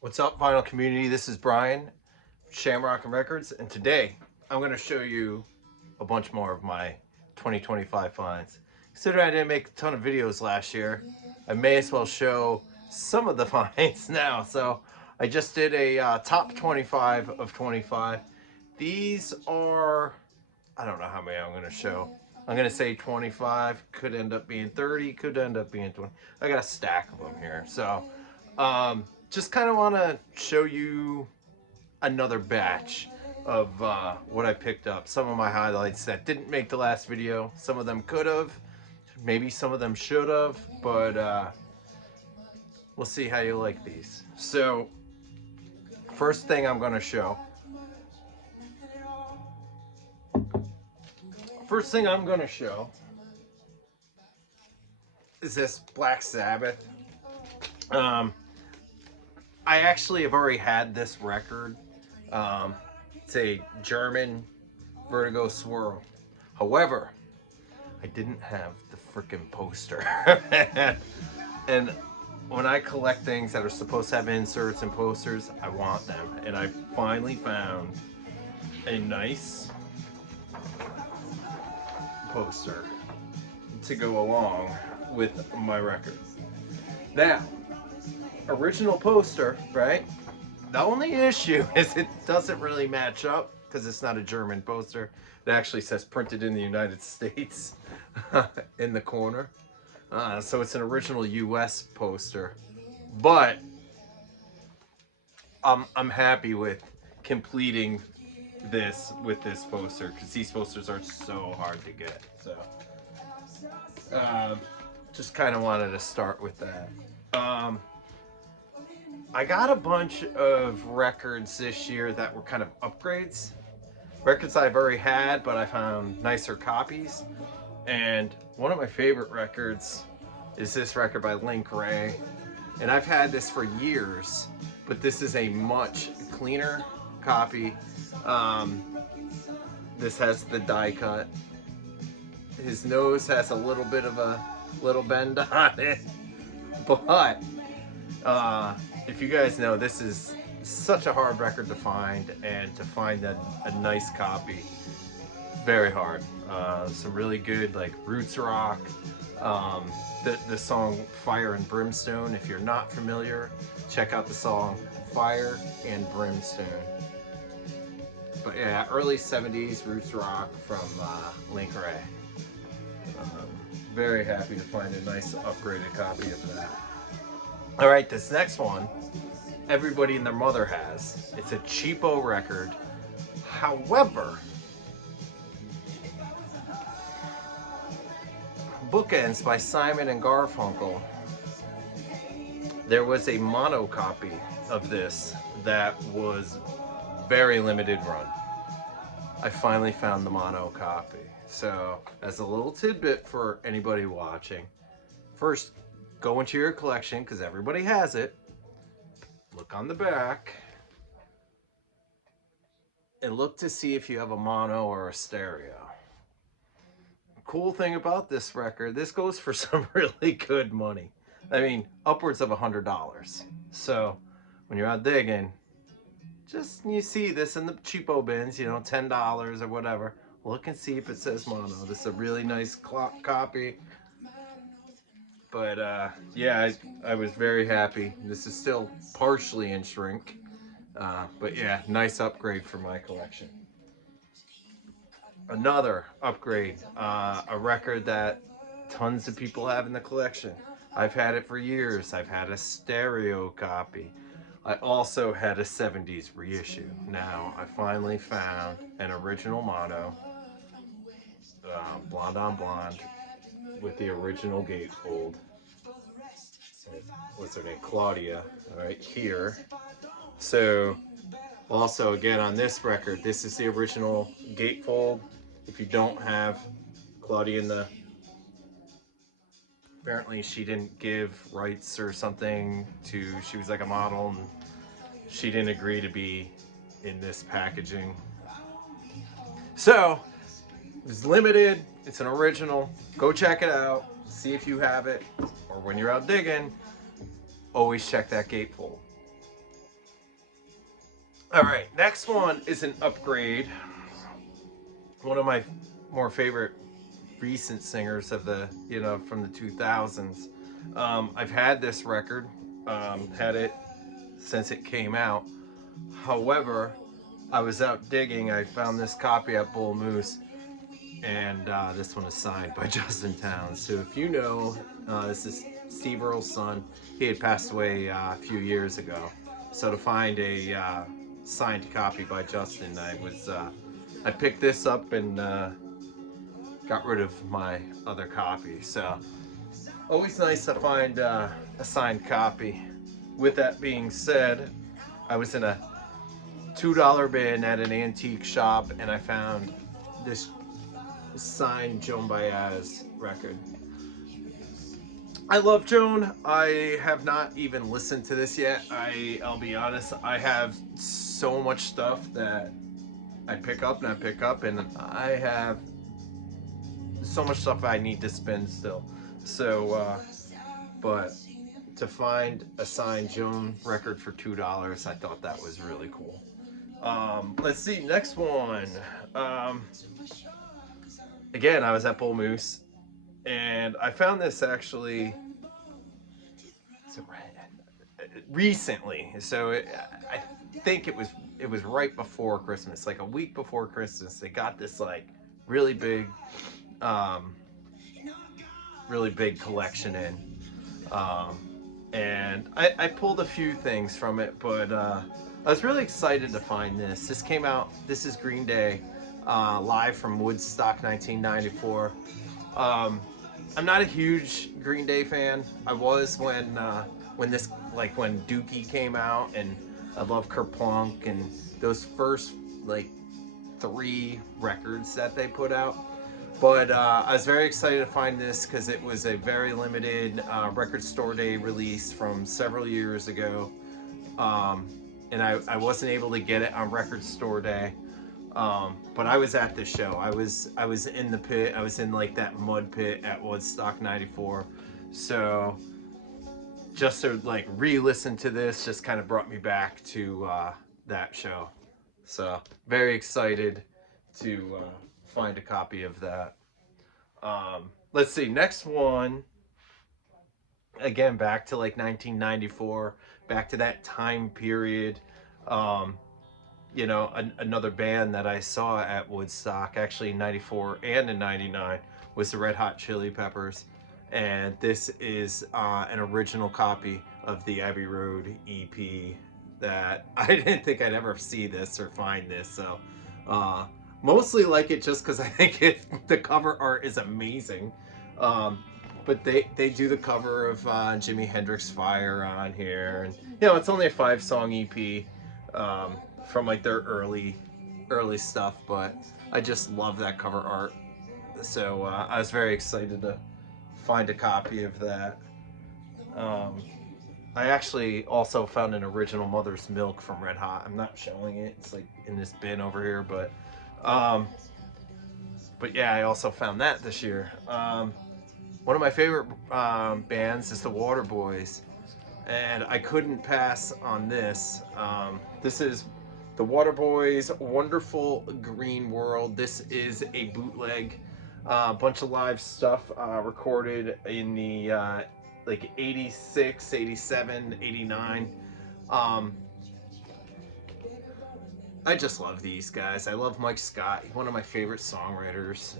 What's up, vinyl community? This is Brian, Shamrock'n Records, and today I'm going to show you a bunch more of my 2025 finds. Considering I didn't make a ton of videos last year, I may as well show some of the finds now. So I just did a top 25 of 25. These are, I don't know how many I'm going to show. I'm going to say 25, could end up being 30, could end up being 20. I got a stack of them here. So just kind of want to show you another batch of what I picked up. Some of my highlights that didn't make the last video. Some of them could have. Maybe some of them should have. But we'll see how you like these. So first thing I'm going to show. First thing I'm going to show is this Black Sabbath. I actually have already had this record. It's a German Vertigo Swirl. However, I didn't have the freaking poster. And when I collect things that are supposed to have inserts and posters, I want them. And I finally found a nice poster to go along with my record. Now, original poster, right? The only issue is it doesn't really match up because it's not a German poster. It actually says printed in the United States in the corner. So it's an original US poster. But I'm happy with completing this with this poster because these posters are so hard to get. So just kind of wanted to start with that. I got a bunch of records this year that were kind of upgrades. Records I've already had, but I found nicer copies. And one of my favorite records is this record by Link Wray. And I've had this for years, but this is a much cleaner copy. This has the die cut. His nose has a little bit of a little bend on it. But if you guys know, this is such a hard record to find, and to find a nice copy, very hard. Some really good like roots rock. The song Fire and Brimstone, if you're not familiar, check out the song Fire and Brimstone. But yeah, early 70s roots rock from Link Wray. Very happy to find a nice upgraded copy of that. All right, this next one, everybody and their mother has. It's a cheapo record. However, Bookends by Simon and Garfunkel. There was a mono copy of this that was very limited run. I finally found the mono copy. So, as a little tidbit for anybody watching, first, go into your collection because everybody has it. Look on the back and look to see if you have a mono or a stereo. Cool thing about this record, this goes for some really good money. I mean, upwards of $100. So when you're out digging, just you see this in the cheapo bins, you know, $10 or whatever. Look and see if it says mono. This is a really nice copy. But yeah, I was very happy. This is still partially in shrink. But yeah, nice upgrade for my collection. Another upgrade, a record that tons of people have in the collection. I've had it for years. I've had a stereo copy. I also had a 70s reissue. Now, I finally found an original mono, Blonde on Blonde, with the original gatefold. What's her name? Claudia, right here. So, also again on this record, this is the original gatefold. If you don't have Claudia in the, apparently she didn't give rights or something to, she was like a model and she didn't agree to be in this packaging. So, it's limited, it's an original. Go check it out, see if you have it, or when you're out digging, always check that gatefold. All right, next one is an upgrade. One of my more favorite recent singers of the, from the 2000s. I've had this record, had it since it came out. However, I was out digging. I found this copy at Bull Moose, and this one is signed by Justin Townes. So if you know, this is Steve Earle's son. He had passed away a few years ago. So to find a signed copy by Justin, I picked this up and got rid of my other copy. So always nice to find a signed copy. With that being said, I was in a $2 bin at an antique shop and I found this signed Joan Baez record. I love Joan. I have not even listened to this yet. I'll be honest, I have so much stuff that I pick up and I pick up, and I have so much stuff I need to spend still. So, but to find a signed Joan record for $2, I thought that was really cool. Let's see, next one. Again, I was at Bull Moose, and I found this actually recently. So I think it was right before Christmas, like a week before Christmas. They got this like really big, um, really big collection in, and I pulled a few things from it, but I was really excited to find this. This came out. This is Green Day, live from Woodstock, 1994. I'm not a huge Green Day fan. I was when this, like when Dookie came out, and I love Kerplunk and those first like 3 records that they put out. But I was very excited to find this because it was a very limited record store day release from several years ago, and I wasn't able to get it on record store day. But I was at the show. I was in the pit. I was in like that mud pit at Woodstock '94. So just to like re-listen to this just kind of brought me back to that show. So very excited to find a copy of that. Let's see, next one. Again, back to like 1994, back to that time period. Um, another band that I saw at Woodstock, actually in '94 and in '99, was the Red Hot Chili Peppers. And this is an original copy of the Abbey Road EP that I didn't think I'd ever see this or find this. So, mostly like it just because I think the cover art is amazing. Um, but they do the cover of Jimi Hendrix Fire on here. And, it's only a 5-song EP. From like their early stuff, but I just love that cover art. So I was very excited to find a copy of that. I actually also found an original Mother's Milk from Red Hot. I'm not showing it. It's like in this bin over here, but yeah, I also found that this year. One of my favorite bands is the Waterboys, and I couldn't pass on this. This is the Waterboys' Wonderful Green World. This is a bootleg, bunch of live stuff recorded in the like 86, 87, 89. I just love these guys. I love Mike Scott, one of my favorite songwriters.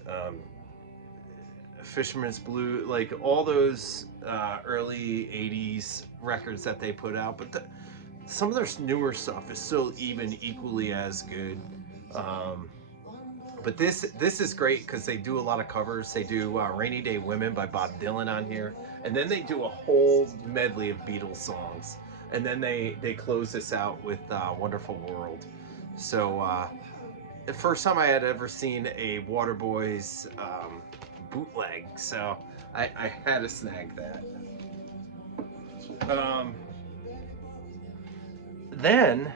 Fisherman's Blue, like all those early 80s records that they put out, but some of their newer stuff is still even equally as good. But this is great because they do a lot of covers. They do Rainy Day Women by Bob Dylan on here, and then they do a whole medley of Beatles songs, and then they close this out with Wonderful World. So the first time I had ever seen a Waterboys bootleg, so I had to snag that. Then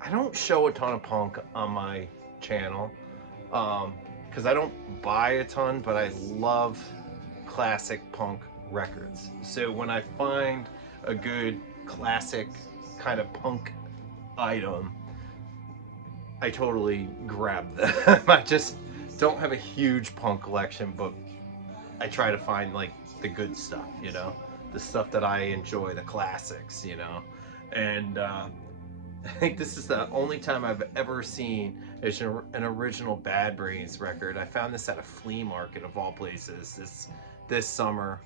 I don't show a ton of punk on my channel because I don't buy a ton, but I love classic punk records. So when I find a good classic kind of punk item, I totally grab them. I just don't have a huge punk collection, but I try to find like the good stuff, you know, the stuff that I enjoy, the classics, you know. And I think this is the only time I've ever seen an original Bad Brains record. I found this at a flea market of all places this summer.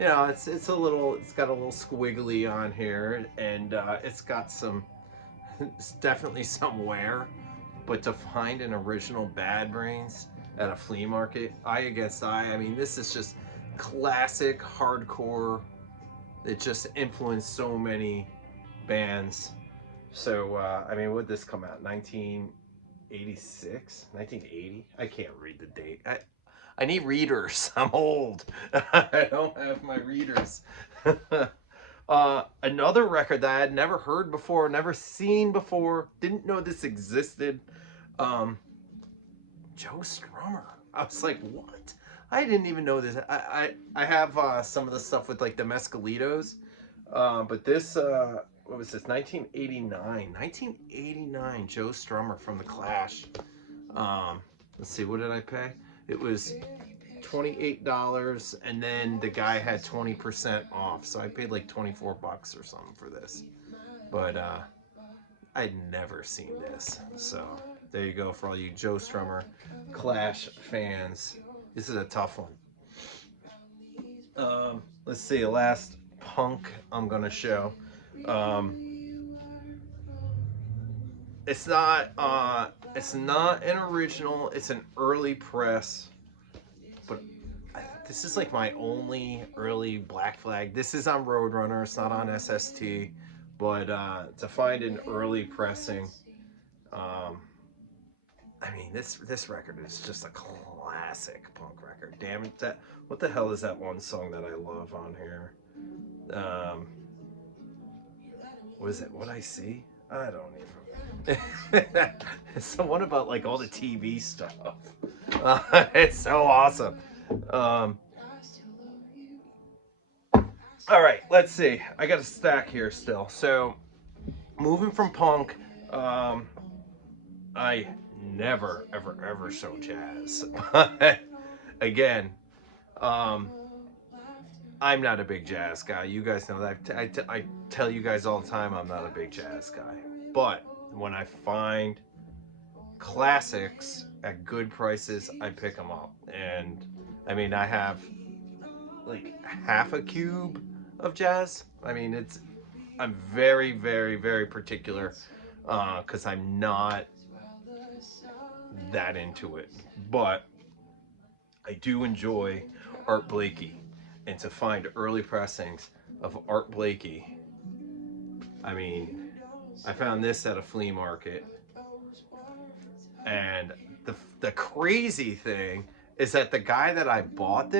You know, it's a little, it's got a little squiggly on here, and it's got some, it's definitely some wear. But to find an original Bad Brains at a flea market, eye against eye, I mean, this is just classic hardcore. It just influenced so many bands. So, I mean, would this come out? 1986? 1980? I can't read the date. I need readers. I'm old. I don't have my readers. Another record that I had never heard before, never seen before, didn't know this existed. Um, Joe Strummer. I was like, what? I didn't even know this. I have some of the stuff with like the Mescalitos. But this, what was this? 1989. 1989, Joe Strummer from The Clash. Let's see, what did I pay? It was $28, and then the guy had 20% off. So I paid like 24 bucks or something for this. But I'd never seen this. So there you go for all you Joe Strummer Clash fans. This is a tough one. Let's see, the last punk I'm gonna show. It's not an original, it's an early press, but this is like my only early Black Flag. This is on Roadrunner, it's not on SST, but to find an early pressing, I mean, this record is just a classic punk record. Damn it, what the hell is that one song that I love on here? What is it? What I See? I don't even. It's the one about like all the TV stuff. It's so awesome. Um, all right, let's see. I got a stack here still. So moving from punk, I never ever show jazz. But again, I'm not a big jazz guy. You guys know that. I tell you guys all the time I'm not a big jazz guy. But when I find classics at good prices, I pick them up. And I mean, I have like half a cube of jazz. I mean, I'm very particular because I'm not that into it. But I do enjoy Art Blakey. And to find early pressings of Art Blakey, I mean, I found this at a flea market. And the crazy thing is that the guy that I bought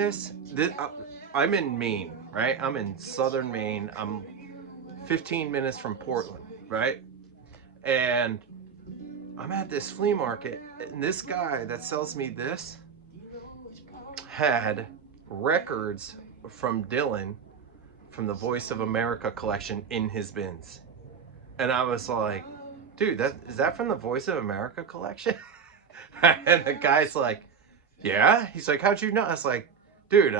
I'm in Maine, right? I'm in southern Maine. I'm 15 minutes from Portland, right? And I'm at this flea market, and this guy that sells me this had records from Dylan from the Voice of America collection in his bins. And I was like, dude, is that from the Voice of America collection? And the guy's like, yeah. He's like, how'd you know? I was like, dude,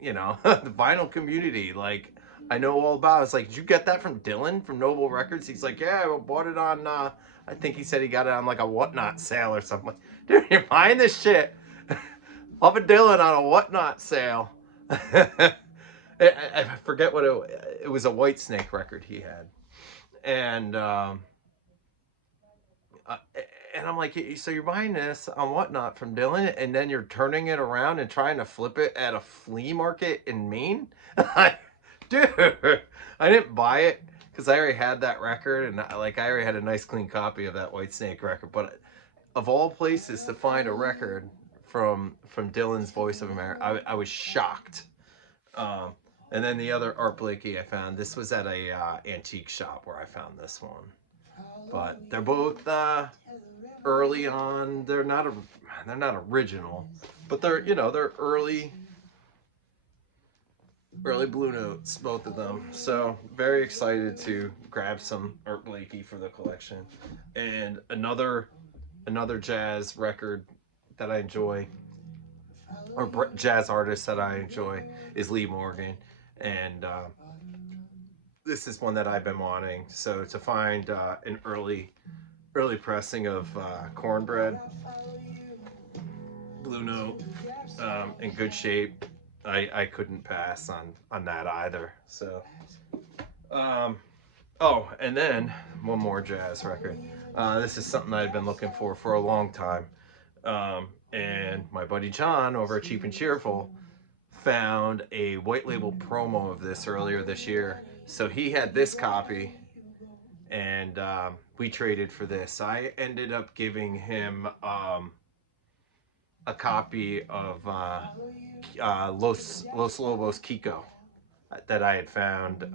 you know, the vinyl community, like, I know all about it. I was like, did you get that from Dylan from Noble Records? He's like, yeah, I bought it on, I think he said he got it on like a Whatnot sale or something. Like, dude, you're buying this shit off of Dylan on a Whatnot sale. I forget what it was, a Whitesnake record he had. And and I'm like, so you're buying this on Whatnot from Dylan, and then you're turning it around and trying to flip it at a flea market in Maine? Dude, I didn't buy it because I already had that record, and I already had a nice clean copy of that Whitesnake record. But of all places to find a record from Dylan's Voice of America, I was shocked. And then the other Art Blakey I found, this was at a antique shop where I found this one. But they're both early on. They're not original, but they're, you know, they're early early Blue Notes, both of them. So very excited to grab some Art Blakey for the collection. And another jazz record that I enjoy, or jazz artist that I enjoy, is Lee Morgan. And this is one that I've been wanting. So to find an early pressing of Cornbread, Blue Note, in good shape, I couldn't pass on that either. So oh, and then one more jazz record. This is something I've been looking for a long time. And my buddy John over at Cheap and Cheerful found a white label promo of this earlier this year. So he had this copy, and we traded for this. I ended up giving him a copy of Los Lobos Kiko that I had found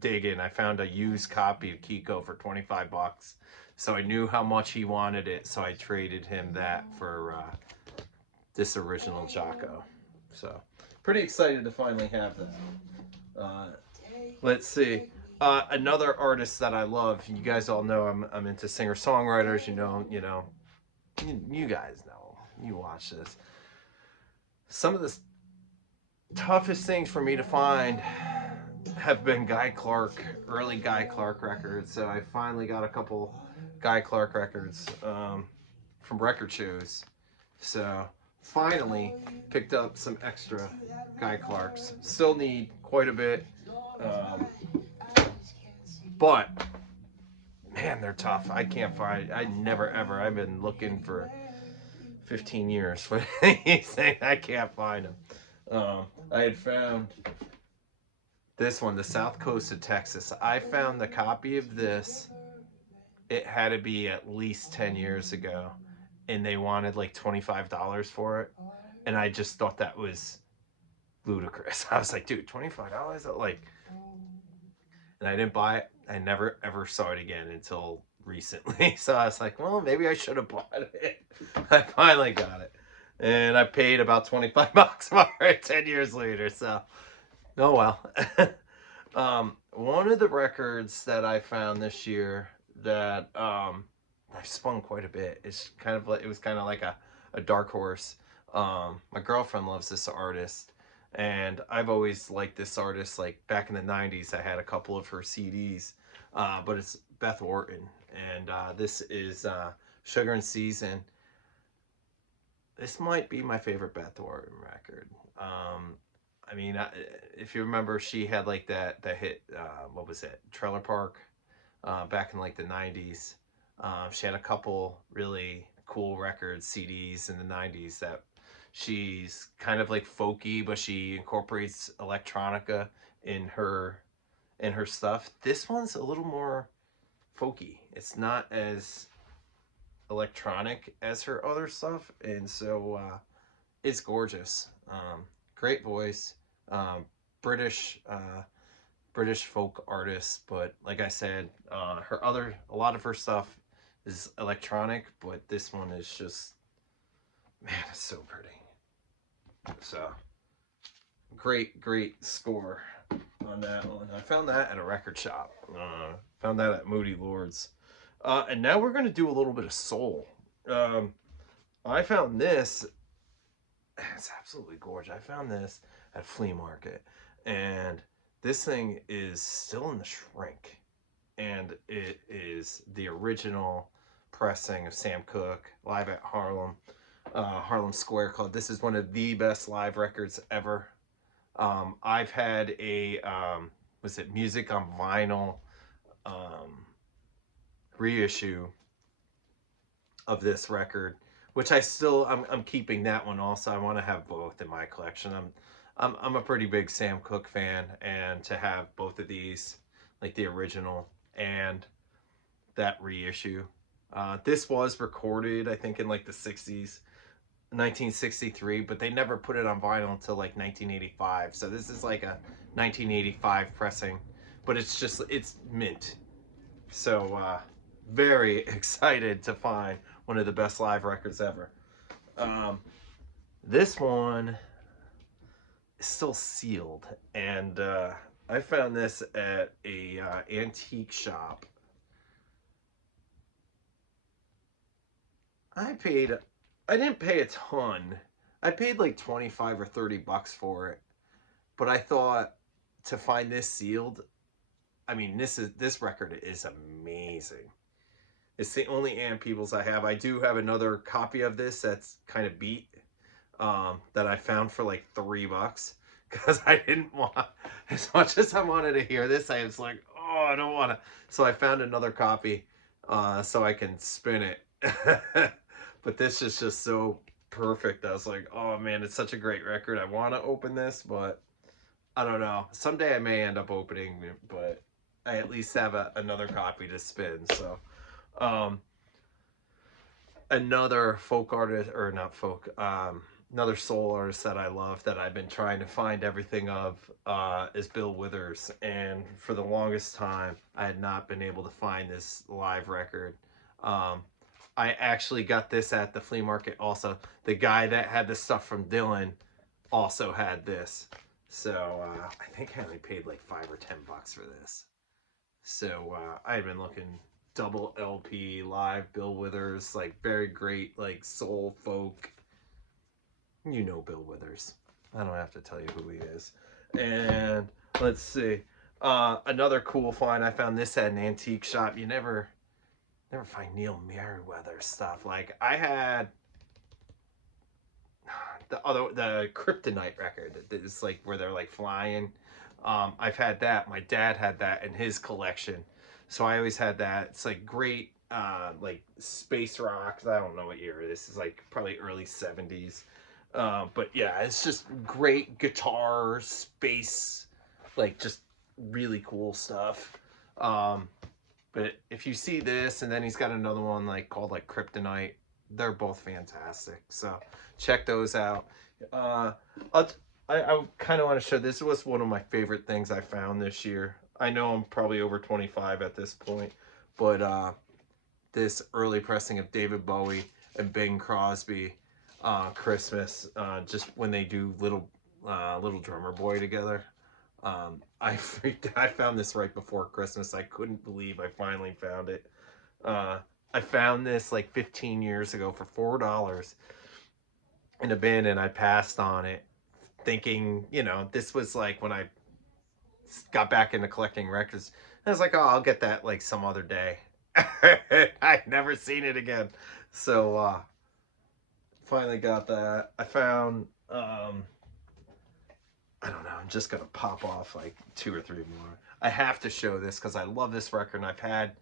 digging. I found a used copy of Kiko for 25 bucks. So I knew how much he wanted it, so I traded him that for this original Jocko. So pretty excited to finally have that. Let's see. Another artist that I love. You guys all know I'm into singer-songwriters. You guys know. You watch this. Some of the toughest things for me to find have been early Guy Clark records. So I finally got a couple Guy Clark records from record shows. So finally picked up some extra Guy Clarks. Still need quite a bit, but man, they're tough. I can't find. I never ever. I've been looking for 15 years for anything. I can't find them. I had found this one, the South Coast of Texas. I found the copy of this. It had to be at least 10 years ago, and they wanted like $25 for it, and I just thought that was ludicrous. I was like, dude, $25? Like, and I didn't buy it. I never ever saw it again until recently. So I was like, well, maybe I should have bought it. I finally got it, and I paid about 25 bucks for it 10 years later. So, oh well. One of the records that I found this year that I spun quite a bit. It's kind of like it was kind of like a dark horse. My girlfriend loves this artist, and I've always liked this artist. Like back in the '90s, I had a couple of her CDs, but it's Beth Orton, and this is Sugar and Season. This might be my favorite Beth Orton record. I mean, if you remember, she had like that hit. What was it? Trailer Park, back in like the '90s. She had a couple really cool records, CDs in the '90s that she's kind of like folky, but she incorporates electronica in her stuff. This one's a little more folky. It's not as electronic as her other stuff, and so it's gorgeous. Great voice, British British folk artist, but like I said, a lot of her stuff is electronic, but this one is just, man, it's so pretty. So great score on that one. I found that at a record shop. Found that at Moody Lords. And now we're gonna do a little bit of soul. I found this. It's absolutely gorgeous. I found this at a flea market, and this thing is still in the shrink, and it is the original pressing of Sam Cooke live at Harlem Square Club. This is one of the best live records ever. I've had a was it Music on Vinyl reissue of this record, which I'm keeping that one also. I want to have both in my collection. I'm a pretty big Sam Cooke fan, and to have both of these, like the original and that reissue. This was recorded, I think, in like the 60s, 1963, but they never put it on vinyl until like 1985. So this is like a 1985 pressing, but it's mint. So very excited to find one of the best live records ever. This one, still sealed. And I found this at a antique shop. I paid, I didn't pay a ton. I paid like 25 or 30 bucks for it. But I thought to find this sealed, I mean, this record is amazing. It's the only Amp Peoples I have. I do have another copy of this that's kind of beat, that I found for like 3 bucks, because I didn't want, as much as I wanted to hear this, I was like, oh, I don't want to. So I found another copy, so I can spin it. But this is just so perfect. I was like, oh man, it's such a great record. I want to open this, but I don't know. Someday I may end up opening it, but I at least have another copy to spin. So, um, another folk artist, or not folk, another soul artist that I love, that I've been trying to find everything of, is Bill Withers. And for the longest time, I had not been able to find this live record. Um, I actually got this at the flea market also. The guy that had the stuff from Dylan also had this. So I think I only paid like 5 or 10 bucks for this. So I had been looking, double LP live Bill Withers, like very great, like soul folk. You know Bill Withers. I don't have to tell you who he is. And let's see. Another cool find, I found this at an antique shop. You never find Neil Merriweather stuff. Like I had the Kryptonite record. It's like where they're like flying. I've had that. My dad had that in his collection, so I always had that. It's like great, like space rock. I don't know what year this is. Like probably early '70s. But yeah, it's just great guitar, space, like just really cool stuff. Um, but if you see this, and then he's got another one like called like Kryptonite, they're both fantastic. So check those out. Uh, I'll, I kind of want to show, this was one of my favorite things I found this year. I know I'm probably over 25 at this point, but this early pressing of David Bowie and Bing Crosby, Christmas, just when they do Little Drummer Boy together. I found this right before Christmas. I couldn't believe I finally found it. Uh, I found this like 15 years ago for $4 in a bin, and I passed on it, thinking, this was like when I got back into collecting records. I was like, oh, I'll get that like some other day. I'd never seen it again. So finally got that. I found, I don't know, I'm just gonna pop off like 2 or 3 more. I have to show this because I love this record, and I've had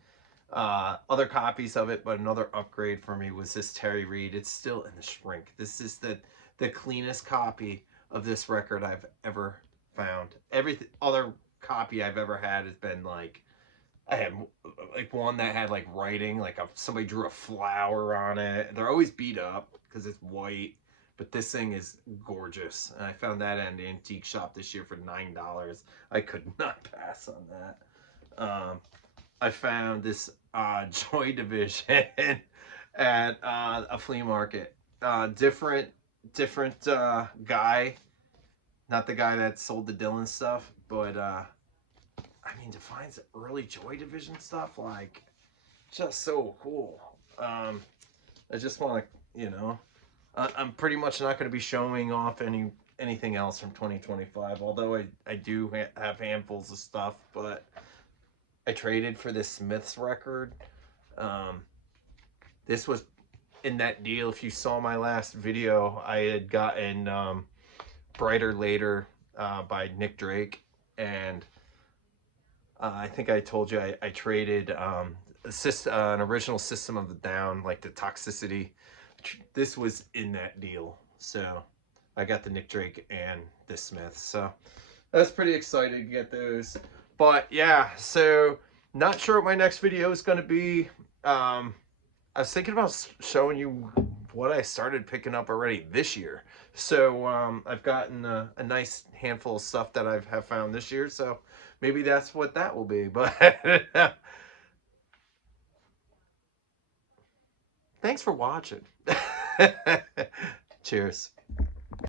other copies of it, but another upgrade for me was this Terry Reid. It's still in the shrink. This is the cleanest copy of this record I've ever found. Every other copy I've ever had has been like, I had like one that had like writing, like somebody drew a flower on it. They're always beat up because it's white, but this thing is gorgeous. And I found that at an antique shop this year for $9. I could not pass on that. I found this Joy Division at a flea market. Different guy, not the guy that sold the Dylan stuff, but I mean, to find some early Joy Division stuff, like, just so cool. I just want to, I'm pretty much not going to be showing off anything else from 2025, although I do have handfuls of stuff, but I traded for this Smiths record. Um, this was in that deal. If you saw my last video, I had gotten Brighter Later by Nick Drake, and I think I told you I traded an original System of the Down, like the Toxicity. This was in that deal, so I got the Nick Drake and the Smiths. So I was pretty excited to get those. But yeah, so not sure what my next video is going to be. I was thinking about showing you what I started picking up already this year. So I've gotten a nice handful of stuff that I have found this year. So maybe that's what that will be. But thanks for watching. Cheers.